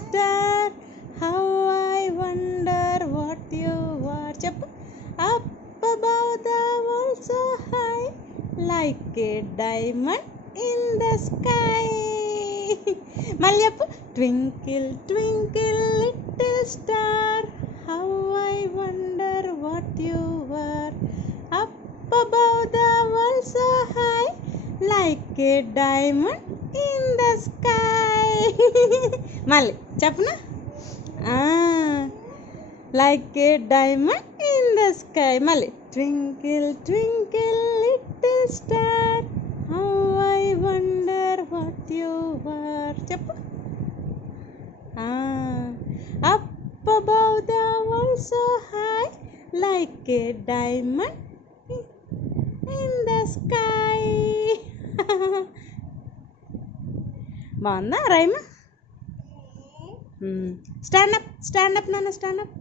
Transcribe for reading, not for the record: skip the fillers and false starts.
star. How I wonder what you are. Cheppu. Up above the world so high, like a diamond in the sky. మళ్ళీ చెప్పు. Twinkle twinkle little star, how I wonder what you are. Up above the world so high, like a diamond in the sky. మళ్ళీ చెప్పునా. Like a diamond in the sky. మళ్ళీ twinkle twinkle little star, how I wonder what you are. చెప్పు. Up above the world so high, like a diamond in the sky. బాగుందా rhyme? Stand up నాన్న, stand up.